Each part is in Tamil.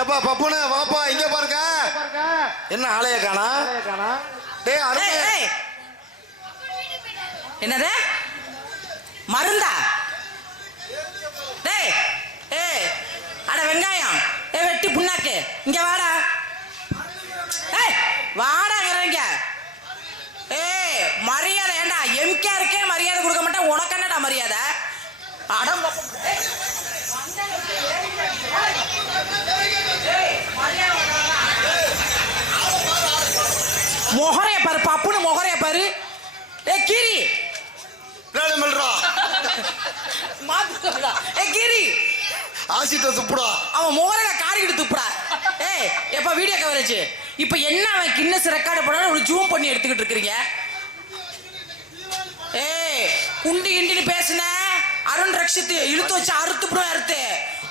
ஏப்பா பப்புனு வாப்பா இங்க பாருங்க. என்ன ஆளைய காணா? டேய் அருமை. ஏய், ஏய். என்னது? மருந்தா? டேய் ஏய் அட வெங்காயம். ஏ வெட்டி புண்ணாக்கு. இங்க வாடா. ஏய் வாடாங்கிறவங்க ஏய் மரியாதை ஏண்டா? எம்கேருக்கே மரியாதை கொடுக்க மாட்டேன். உனக்கு என்னடா மரியாதை? அடம் மொகரைய பாரு பப்புன்னு மொகரைய பாரு. ஏ கிரி. மாத்துடா ஏ கிரி. ஆசிட்ட துப்புடா. அவன் முகரையில காரிக்கிட்டு துப்புடா. ஏய் எப்ப வீடியோ கவரேஜ் இப்ப என்ன அவன் கின்னஸ் ரெக்கார்டு பண்ணாலும் ஒரு ஜூம் பண்ணி எடுத்துக்கிட்டு இருக்கிறீங்க? ஏய் குண்டி கிண்டின்னு பேசுன. அருண் ரக்ஷித் இழுத்து வச்சு அறுத்துப்படும் அறுத்து.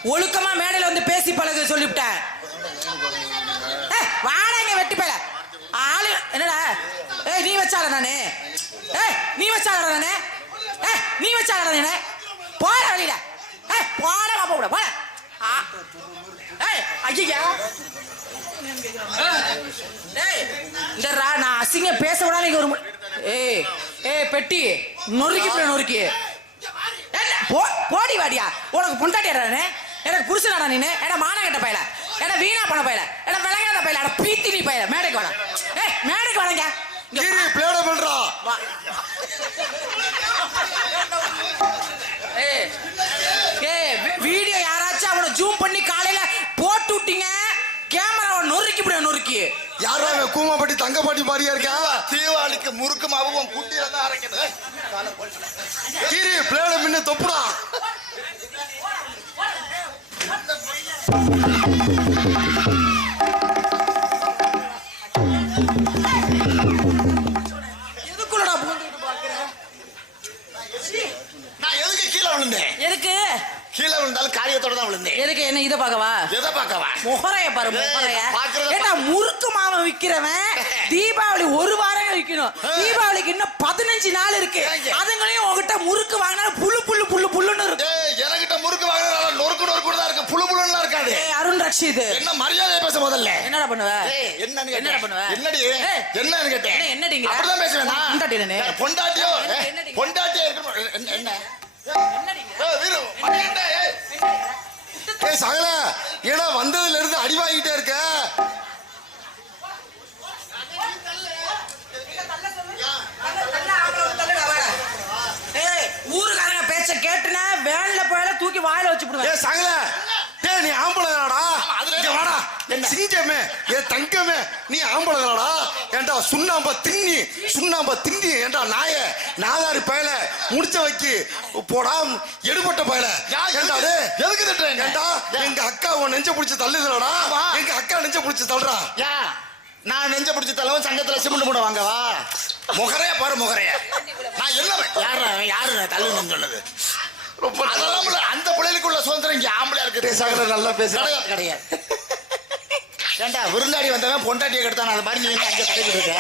ஒழுக்கமா மேடையில வந்து பேசி பழகு சொல்லிவிட்டேன். ஏய், வெட்டி போல ஆளு என்னடா? ஏய் நீ வச்சால நானே? ஏய் நீ வச்சால நானே? ஏய் நீ வச்சால நானே? போற வழியில ஏய் போட பாப்பா கூட போற ஆ. ஏய் ஐயா ஏய் இந்த நான் அசிங்க பேச விடாம ஒரு ஏய் ஏய் பெட்டி நொறுக்கி போய் நொறுக்கி. போடி வாடியா. உனக்கு பொண்டாட்டியாடா நானு எனக்கு புருஷனாடா நீனு. என்ன மானகட்ட பையல. என்ன வீணா பண்ண பையல. என்ன விளங்காத பையல. அட பீத்தி நீ பையல. மேடைக்கு வாடா. ஏய் மேடைக்கு வாடங்க கீரி பிளேட மெல்றா தங்கப்பாட்டி மாதிரியா இருக்கா? தீபாவளிக்கு முறுக்கு மாவும் குட்டியில தான் அரைக்கணும். கீரி பிளேட மின்ன தொப்புடா. நான் எதுக்கு கீழே விழுந்தேன்? விழுந்தாலும் காரியத்தோட தான் விழுந்தேன். எதுக்கு என்ன இதை பார்க்கவா? எதை பார்க்கவா? முகரைய பாரு முகரைய. பார்க்கறத முறுக்கு மாவை விக்கிறவன் தீபாவளி ஒரு வாரம் விக்கணும். தீபாவளிக்கு இன்னும் பதினஞ்சு நாள் இருக்கு? அதுங்களையும் உங்ககிட்ட முறுக்கு வாங்கினா புல்லு புல்லு புல்லு புல்லுன்னு இருக்கும் ஏய் எனக்கிட்ட முறுக்கு வாங்கினால நொறுக்கு நொறுக்கு தான் இருக்கு. புழு புழுலாம் இருக்காது. அருண் ரக்ஷித் என்ன மரியாதை பேச முதல்ல? என்னடா பண்ணுவ? என்னன்னு. என்னடா பண்ணுவ? என்னடி. என்னன்னு கேட்டேன். என்ன, என்னடிங்கிற? அப்படிதான் பேசுவேன். பொண்டாட்டி பொண்டாட்டியோ? பொண்டாட்டியே இருக்கணும். என்ன? என்ன என்னடிங்க? ஏய் சகல ஏன்னா வந்ததுல இருந்து அடி வாங்கிட்டே இருக்க? ஊருக்காரங்க பேச்ச கேட்டுன வேன்ல போயால தூக்கி வாயில வச்சு ஏ விடுவேன் சகல டேய் நீ இங்க என்ன? சிங்கமே ஏ தங்கமே நீ ஆம்பளதாடா ஏண்டா சுண்ணாம்ப தின்னி சுண்ணாம்ப தின்னி ஏண்டா நாய நாதாரி பயல முடிச்ச வைக்கி போடா எடுபட்ட பயல ஏண்டா எதுக்கு- திட்டுறீங்க? ஏண்டா. எங்க அக்கா உன் நெஞ்ச புடிச்சு தள்ளுதுலடா. எங்க அக்கா நெஞ்ச புடிச்சு தள்ளுறா நான் நெஞ்ச பிடிச்ச தலைவன் சங்கத்துல சிமெண்ட் மூட வாங்கவா முகரைய பாரு முகரைய நான் என்ன யாரு? யாரு தள்ளுன்னு சொன்னது ரொம்ப அதெல்லாம். அந்த பிள்ளைகளுக்குள்ள சுதந்திரம் இங்க ஆம்பளையா இருக்கு நல்லா பேச கிடையாது கிடையாது ஏண்டா விருந்தாடி வந்தவன் பொண்டாட்டியை கெடுத்தான்? அது மாதிரி நீ என்ன அங்க கடைக்கு இருக்க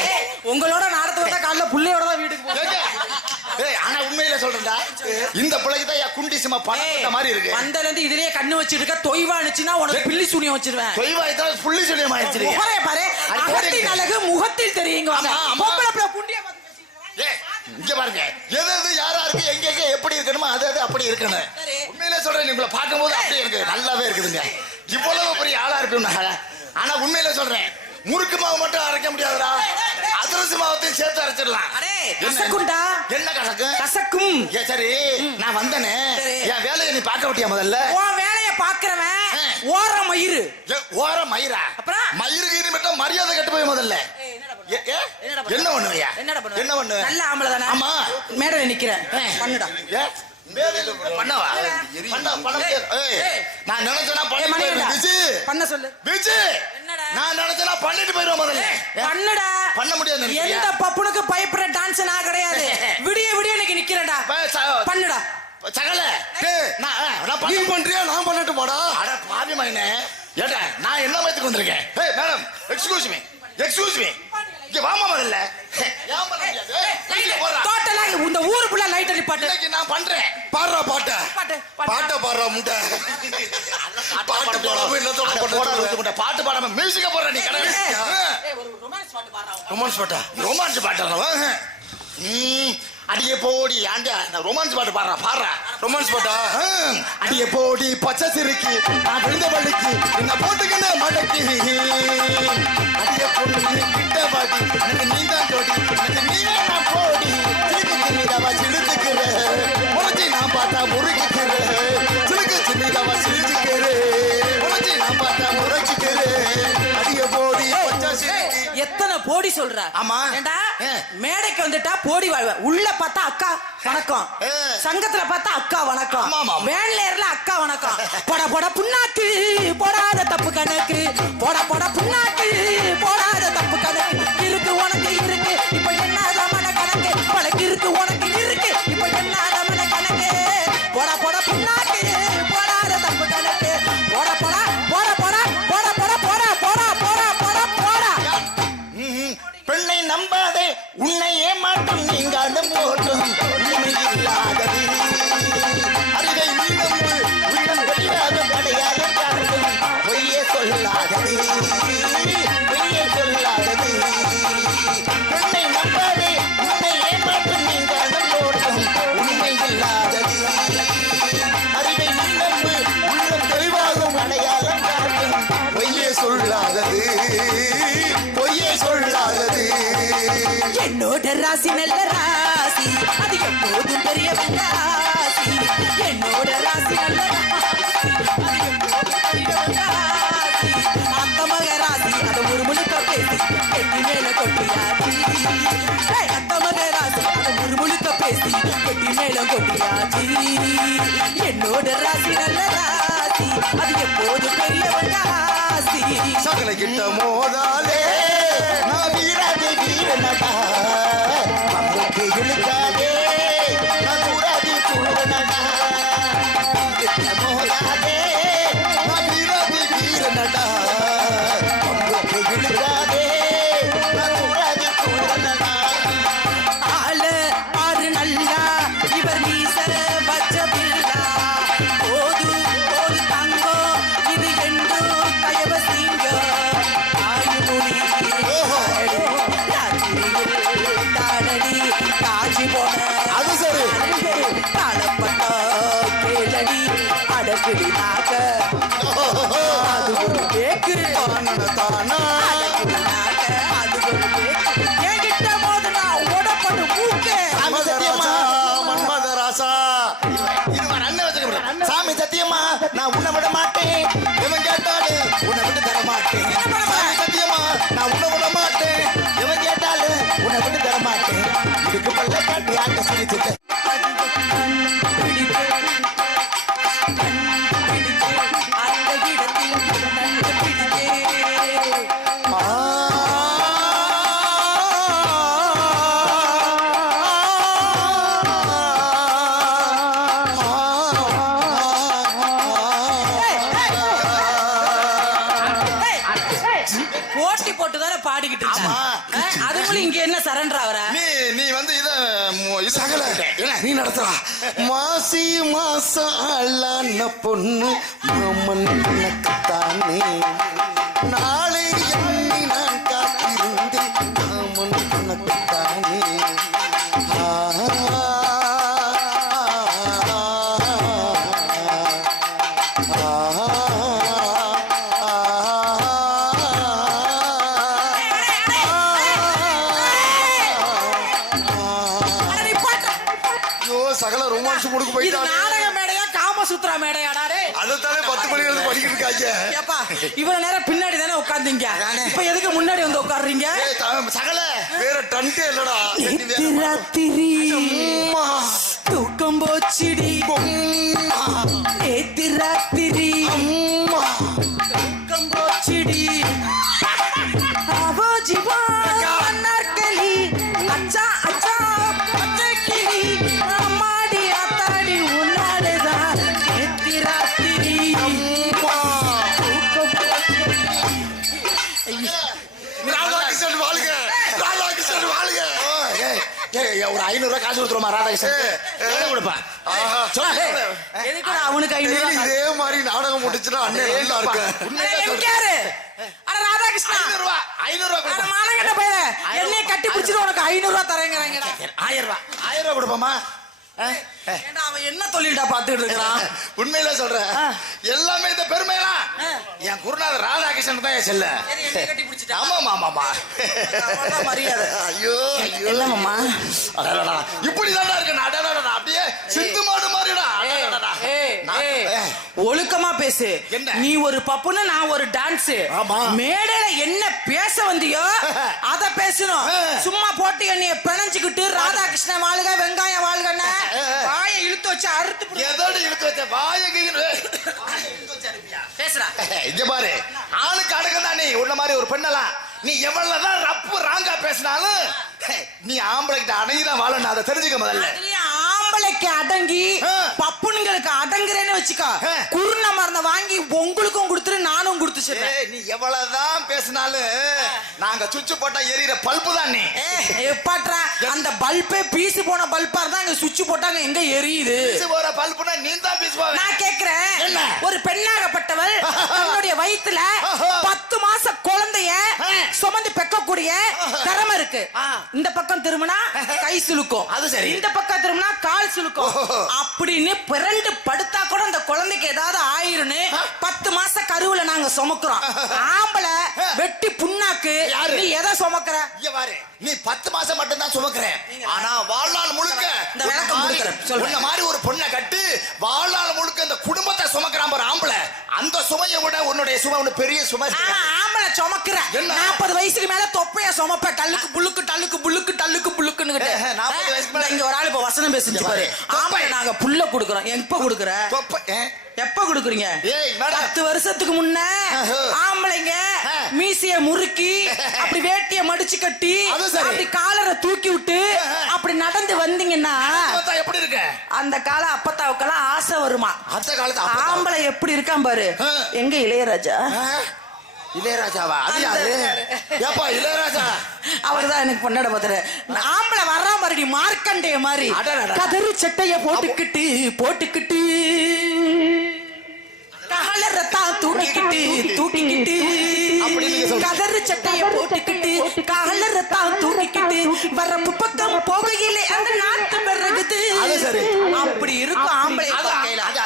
உங்களோட நாடத்தை வந்தா காலைல புள்ளையோட தான் வீட்டுக்கு ஏங்க? ஏய், ஆனா உண்மையில சொல்றேன்டா. இந்த பிள்ளைக்கு தான் என் குண்டி சும்மா பணம் மாதிரி இருக்கு. வந்தல இருந்து இதுலயே கண்ணு வச்சிருக்க தொய்வானுச்சுன்னா உனக்கு பில்லி சூனியம் வச்சிருவேன். தொய்வாய்த்தான் புள்ளி சொல்லியம் ஆயிடுச்சு. முகரைய பாரு அகத்தின். அழகு முகத்தில் தெரியுங்க. பொம்பளை குண்டிய இங்க பாருங்க. எது எது யாரா இருக்கு எங்க எங்க எப்படி இருக்கணுமோ அது அது அப்படி இருக்கணும். உண்மையிலே சொல்றேன் உங்களை பார்க்கும்போது அப்படியே இருக்கு. நல்லாவே இருக்குதுங்க. இவ்வளவு பெரிய ஆளா இருப்பீங்க ஆனா உண்மையில சொல்றேன். முறுக்கு மாவு மட்டும் அரைக்க முடியாதுடா. அதிரசு மாவத்தையும் சேர்த்து அரைச்சிடலாம்? கசக்குண்டா என்ன? கணக்கு கசக்கும். ஏ சரி நான் வந்தனே. என் வேலையை நீ பார்க்க விட்டியா முதல்ல? உன் வேலைய பாக்குறவன். ஓர மயிறு. ஓர மயிரா அப்புறம்? மயிறு கீரி மட்டும் மரியாதை கட்டு போய் முதல்ல? என்ன பண்ணுவியா? என்ன பண்ணுவ? நல்ல ஆம்பளை தானே? ஆமா. மேடையில நிக்கிறேன். பண்ணுடா. நான் நினைச்சேனா பண்ணிட்டு பண்ண சொல்லு. விஜி! என்னடா? நான் நினைச்சேனா பண்ணிட்டு போயிருவேன் முதல்ல. ஏ, பண்ணுடா. பண்ண முடியாது? எந்த பப்புனுக்கு பயப்படுற டான்ஸ் நான் கிடையாது. விடிய விடிய நிக்கிறேன்டா. பண்ணுடா. சகல. நான் ஆ, நான் நீ பண்ண பண்றியா? நான் பண்ணட்டுமாடா? அட பாவி மகனே ஏட்டா நான் என்ன மயத்துக்கு வந்திருக்கேன்? ஏய் madam excuse me excuse me இங்க வாமா முதல்ல. ஏன் பண்ண முடியாது? டோட்டலா இந்த ஊருக்குள்ள லைட் நிப்பாட்டு இன்னைக்கு நான் பண்றேன். பாடுறா பாட்ட. நிப்பாட்டு பாடுறா முண்டை. பாட்டு பாடாம என்னத்தோட பாட்டு முட்டை. பாட்டு பாடாம மியூசிக்க போடுற நீ கடவுளே. ஏய், ஒரு ரொமான்ஸ் பாட்டு பாடுறா ரொமான்ஸ் பாட்டா? ரொமான்ஸ் பாட்டுறவா அடியே போடி ஆண்டா. நான் ரொமான்ஸ் பாட்டு பாடுறா பாடுறா. ரொமான்ஸ் பாட்டா? அடியே போடி பச்சை சிறுக்கி நான் விழுந்த வழிக்கு என்ன போட்டுக்கின மடக்கி. போடி சொல்ற ஆமா. ஏண்டா. மேடைக்கு வந்துட்டா போடி வாழ்வ உள்ள பார்த்தா அக்கா வணக்கம். சங்கத்துல பார்த்தா அக்கா வணக்கம். வேன்ல ஏறல அக்கா வணக்கம் போட போட புண்ணாக்கு போடாத தப்பு கணக்கு போட போட புண்ணாக்கு போடாத தப்பு கணக்கு ராசி நல்ல ராசி. அது எப்போதும் பெரியவன் ராசி என்னோட ராசி நல்ல ராசி. ராசி மக ராசி அதை ஒரு முழுக்க பேசி கெட்டி மேல கொட்டியாச்சு. ஏய், மக ராசி அதை ஒரு முழுக்க பேசி கெட்டி மேல கொட்டியாச்சு. என்னோட ராசி நல்ல ராசி. அது எப்போதும் பெரியவன் ராசி சகல கிட்ட மோதாலே நான் மாட்டா அழகினாக அது ஒரு பேக்கரி தானட தானா சாமி சத்தியமா நான் உன்ன விட மாட்டேன். போட்டி போட்டு தானே பாடிக்கிட்டு ஆமா. இருக்கேன் அதுக்குள்ள இங்க என்ன சரண்டர் ஆவற? நீ நீ வந்து இத சகல. நீ நடத்துறா. மாசி மாசம் ஆளான பொண்ணு மாமன் உனக்குத்தானே நாளை எண்ணி நான் காத்திருந்தேன் முடுக்கு இது போயிட்டாங்க நாடக மேடையா காமசூத்ரா மேடையாடா டேய். அதைத்தானே பத்து மணி இருந்து படிக்கிட்டு இருக்காங்க. ஏப்பா இவ்வளவு நேரம் பின்னாடி தானே உட்கார்ந்தீங்க? இப்ப எதுக்கு முன்னாடி வந்து உட்கார்றீங்க? சகல. வேற டன்ட்டே இல்லடா. ராத்திரி தூக்கம் போச்சிடி. நேத்து ராத்திரி ரூபாய் காசு கொடுத்துருமா ராதாகிருஷ்ணன் ஏய், ஏய். எவ்வளவு கொடுப்பா? ஆஹா. சொல்லு. எதுக்கு அவனுக்கு ஐநூறு இதே மாதிரி நாடகம் முடிச்சுன்னா அண்ணன் நல்லா அட ராதாகிருஷ்ணா. ஐநூறு ரூபாய் மானங்கட்ட பையல என்னைய கட்டி பிடிச்சிட்டு உனக்கு ஐநூறு ரூபாய் தரேங்கிறாங்கடா. ஆயிரம் ரூபாய் ஆயிரம் ரூபாய் கொடுப்போமா? அவன் என்ன தொழில்டா பாத்துட்டு இருக்கான் உண்மையில சொல்றேன். எல்லாமே இந்த பெருமையெல்லாம். என் குருநாதர் ராதாகிருஷ்ணன் தான் என் செல்ல. சரி, என்னைய கட்டி பிடிச்சிட்டா? ஆமா ஆமாமா அவ்வளவுதான் மரியாதை. ஐயோ ஐயோ. என்ன மாமா அடடடா, இப்படிதான்டா இருக்கு. நான் அடடடடா, அப்படியே சிந்து மாடு ஒழுக்கமா பேசு. என்ன? நீ ஒரு பப்புன்னு நான் ஒரு டான்ஸ். மேடையில என்ன பேச வந்தியோ அத பேசணும். சும்மா போட்டு என்னைய பிணைஞ்சுக்கிட்டு ராதாகிருஷ்ணன் வாழ்க வெங்காயம் வாழ்கன்னு. வச்சு அறுத்து எதோடு இழுத்து வச்ச? வாய கீழ. பேசுறா இங்க பாரு. ஆளுக்கு அடக்கம் தான் நீ. உன்ன மாதிரி ஒரு பெண்ணலாம் நீ எவ்வளவுதான் ரப்பு ராங்கா பேசினாலும் நீ ஆம்பளை கிட்ட அடங்கிதான் வாழணும். அதை தெரிஞ்சுக்க முதல்ல. ஆம்பளைக்கு அடங்கி. பப்புனுங்களுக்கு அடங்குறேன்னு வச்சுக்கோ. குருண மருந்த வாங்கி உங்களுக்கும் கொடுத்துரு நானும் கொடுத்து நீ எவ்வளவுதான் பேசினாலும் நாங்க சுவிட்ச் போட்டா எரியற பல்பு தான் நீ. எப்பாட்றா? அந்த பல்பே பீஸ் போன பல்பா இருந்தா அங்க சுவிட்ச் போட்டாங்க எங்க எரியுது? பீசு போற பல்புனா நீ தான் பீஸ் போவ. நான் கேக்குறேன்? ஒரு பெண்ணாகப்பட்டவள் தன்னுடைய வயித்துல இருக்கு. இந்த பக்கம் திரும்பினா கை சுலுக்கும் அது சரி. இந்த பக்கம் திரும்பினா கால் சுலுக்கும். அப்படின்னு பிறண்டு படுத்தா கூட அந்த குழந்தைக்கு ஏதாவது ஆயிருன்னு பத்து மாச கருவுல நாங்க சுமக்குறோம் ஆம்பளை வெட்டி புண்ணாக்கு? நீ எதை சுமக்குற இங்க பாரு நீ பத்து மாசம் மட்டும் தான் சுமக்கிறேன் ஆனா வாழ்நாள் முழுக்க இந்த விளக்கம் கொடுக்கிறேன், மாதிரி ஒரு பொண்ணை கட்டு வாழ்நாள் முழுக்க இந்த குடும்பத்தை சுமக்கிறான் பாரு ஆம்பளை அந்த சுமையை விட உன்னுடைய சுமை ஒண்ணு பெரிய சுமை. ஆம்பளை சுமக்குற? நாற்பது வயசுக்கு மேல தொப்பைய சுமப்ப டல்லுக்கு புல்லுக்கு டல்லுக்கு புல்லுக்கு டல்லுக்கு புல்லுக்குன்னு நாற்பது வயசுக்கு மேல- இங்க ஒரு ஆள் இப்ப வசனம் பேசிட்டு பாரு. ஆம்பளை நாங்க புல்ல குடுக்குறோம் எப்ப குடுக்குற? எப்ப குடுக்குறீங்க. பத்து வருஷத்துக்கு முன்ன. ஆம்பளைங்க. மீசைய முறுக்கி அப்படி வேட்டிய மடிச்சு கட்டி. அப்படி காலரை தூக்கி விட்டு. அப்படி நடந்து வந்தீங்கன்னா எப்படி இருக்க அந்த கால அப்பத்தாவுக்கெல்லாம் ஆசை வருமா அந்த காலத்து ஆம்பளை எப்படி இருக்கான் பாரு. எங்க இளையராஜா? இளையராஜாவா அது யாரு. ஏப்பா இளையராஜா அவர்தான் எனக்கு பொண்ணாட பாத்துரு ஆம்பளை வர்றா மாதிரி மார்க்கண்டேய மாதிரி. கதறு சட்டைய போட்டுக்கிட்டு போட்டுக்கிட்டு காலரத்தான் தூக்கிக்கிட்டு தூக்கிக்கிட்டு. கதறு சட்டைய போட்டுக்கிட்டு காலரத்தான் தூக்கிக்கிட்டு வரப்பு பக்கம் போகையிலே அந்த நாட்டு பிறகுது. அப்படி இருக்கும் ஆம்பளை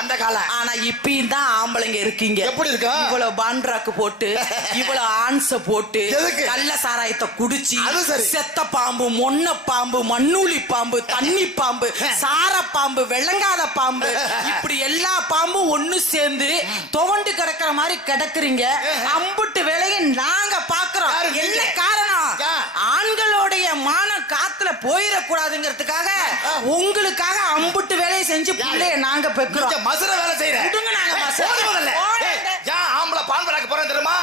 அந்த காலம் ஆனா இப்பயும் தான் ஆம்பளைங்க இருக்கீங்க. எப்படி இருக்கா? இவ்வளவு பாண்ட்ராக்கு போட்டு இவ்வளவு ஆன்ஸ போட்டு? கள்ள சாராயத்தை குடிச்சு. செத்த பாம்பு மொன்ன பாம்பு மண்ணூளி பாம்பு தண்ணி பாம்பு சார பாம்பு வெள்ளங்காத பாம்பு இப்படி எல்லா பாம்பும் ஒண்ணு சேர்ந்து துவண்டு கிடக்குற மாதிரி கிடக்குறீங்க. அம்புட்டு வேலையும் நாங்க பாக்குறோம். என்ன காத்துல போயிடக்கூடாதுங்கிறதுக்காக உங்களுக்காக அம்புட்டு வேலையை செஞ்சு பிள்ளைய நாங்க பெக்கிறோம். மசுர வேலை செய்யற. விடுங்க நாங்க மசுர. போடு முதல்ல. போடுங்க. ஏய், ஏன் ஆம்பளை பான் பராக்க போறேன் தெரியுமா.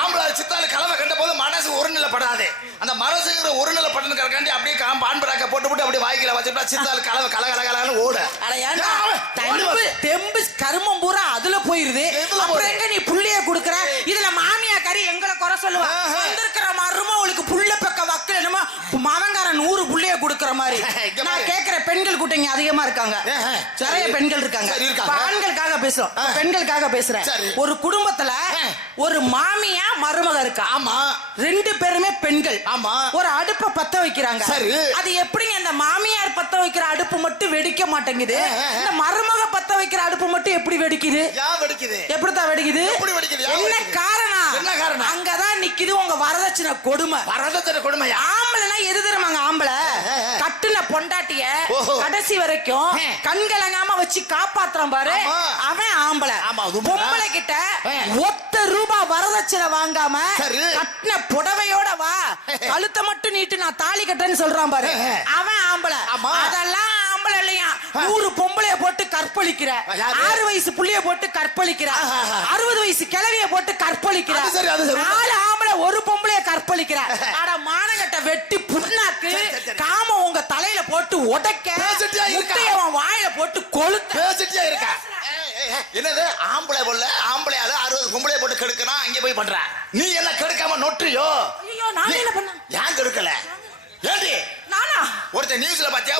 ஆம்பளை சித்தால கலவை கண்ட போது மனசு ஒருநிலைப்படாது அந்த மனசுங்கிற ஒருநிலைப்பட்டனுக்காண்டி அப்படியே காம் பான் பராக்க போட்டு போட்டு அப்படியே வாய்க்கில வச்சுட்டா சித்தால கலவை கல கல கலன்னு ஓட. தெம்பு தெம்பு கருமம் பூரா அதுல போயிருது. அப்புறம்? எங்க நீ புள்ளைய குடுக்குற? இதுல மாமியா கறி எங்களை குறை சொல்லுவா. குடுக்குற மாதிரி நான். கேக்குற பெண்கள் கூட்டங்க அதிகமா இருக்காங்க. நிறைய பெண்கள் இருக்காங்க ஆண்களுக்காக பேசுறோம். பெண்களுக்காக பேசுறேன். ஒரு குடும்பத்துல. ஒரு மாமியா மருமக இருக்கா ஆமா ரெண்டு பேருமே பெண்கள் ஆமா. ஒரு அடுப்ப பத்த வைக்கிறாங்க சரி. அது எப்படிங்க அந்த மாமியார் பத்த வைக்கிற அடுப்பு மட்டும் வெடிக்க மாட்டேங்குது. இந்த மருமக பத்த வைக்கிற அடுப்பு மட்டும் எப்படி வெடிக்குது வெடிக்குது எப்படித்தான் வெடிக்குது எப்படி என்ன? காரணம் என்ன காரணம்? அங்கதான் நிக்குது உங்க வரதட்சணை கொடுமை வரதட்சணை கொடுமையா ஆம்பளைனா எது தெரியுமாங்க ஆம்பளை. கட்டுன பொண்டாட்டிய. கடைசி வரைக்கும் ஆ. கண் கலங்காம வச்சு காப்பாத்துறான் பாரு. அவன் ஆம்பளை. பொம்பளை கிட்ட. ஒத்த ரூபா வரதட்சணை வாங்காம. கட்டின புடவையோட வா கழுத்தை மட்டும் நீட்டு நான் தாலி கட்டேன்னு சொல்றான் பாரு. அவன் ஆம்பளை ஆமா. அதெல்லாம் ஆம்பளை இல்லையா நூறு பொம்பளைய போட்டு கற்பழிக்கிற? ஆறு வயசு புள்ளைய போட்டு கற்பழிக்கிற. அறுபது வயசு கிழவிய போட்டு கற்பழிக்கிற. நாலு ஆம்பளை ஒரு பொம்பளைய கற்பழிக்கிற. அட மானகட்ட வெட்டி புண்ணாக்கு. காம உங்க தலையில போட்டு உடைக்க அவன் வாயில போட்டு கொளுத்த. இருக்கா? என்னது? ஆம்பளை பொல்ல ஆம்பளையால அறுபது பொம்பளைய போட்டு கெடுக்கணும் அங்கே போய் பண்ற நீ என்ன கெடுக்காம நொட்டுறியோ ஐயோ நான் நீ- என்ன பண்ண ஏன் கெடுக்கல ஏண்டி நானா ஒருத்தன் நியூஸ்ல பாத்தியா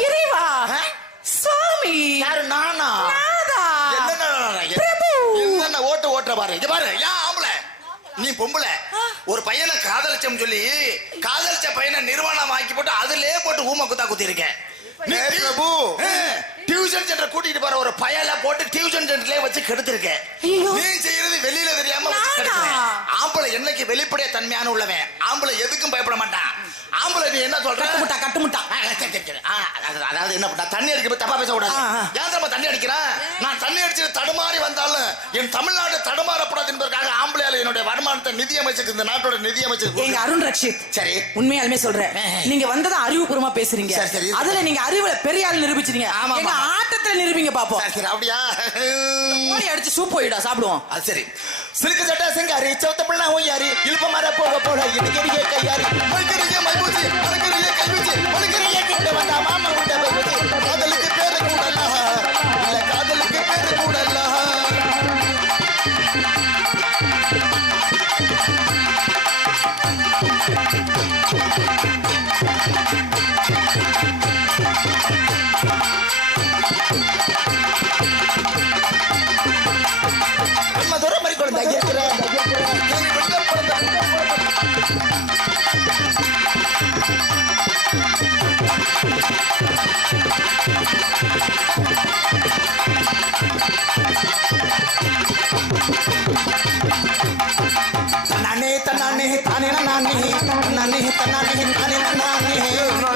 நீ பொம்பளை. ஒரு பையனை காதலிச்சோம் சொல்லி காதலிச்ச பையனை நிர்வாணம் ஆக்கி போட்டு அதுலயே போட்டு ஊம குத்தா குத்தி இருக்கேன் பிரபு. டியூஷன் சென்டர் கூட்டிட்டு போற ஒரு பையல போட்டு டியூஷன் சென்டர்லயே வச்சு கெடுத்திருக்க ஐயோ. நீ செய்யறது வெளியில தெரியாம. ஆம்பளை என்னைக்கு வெளிப்படைய தன்மையான உள்ளவன்? ஆம்பளை எதுக்கும் பயப்பட மாட்டான். ஆம்பளை நீ என்ன சொல்ற? கட்டுமுட்டா கட்டுமுட்டா. அதாவது- என்ன பண்ணா தண்ணி அடிக்க தப்பா பேசக்கூடாது. ஏன் தெரியுமா தண்ணி அடிக்கிறேன் நான் தண்ணி அடிச்சு தடுமாறி வந்தாலும் என் தமிழ்நாடு தடுமாறப்படாது என்பதற்காக ஆம்பளையால என்னுடைய வருமானத்தை நிதி அமைச்சருக்கு இந்த நாட்டோட நிதி எங்க அமைச்சருக்கு அருண் ரக்ஷித் சரி. உண்மையாலுமே சொல்றேன். நீங்க வந்ததும் அறிவுபூர்வமா பேசுறீங்க. அதுல நீங்க அறிவுல பெரிய ஆள் நிரூபிச்சிருங்க ஆமா, எங்க ஆட்டத்துல நிரூபிங்க பாப்போம். சரி, அப்படியா? கோழி அடிச்சு சூப் போயிடா சாப்பிடுவோம். அது சரி. சிலுக்கு சட்டை சிங்காரி சவுத்த பிள்ளை ஊயாரி இழுப்ப மர போக போட இடுக்கடிக்க கையாரி மறுக்கறிய மைபூச்சி மறுக்கறிய கைவூச்சி மறுக்கறிய கிட்ட வந்தா மாமா கிட்ட வச்சு காதலுக்கு பேரு கூடலா இல்ல காதலுக்கு பேரு கூடலா. I'm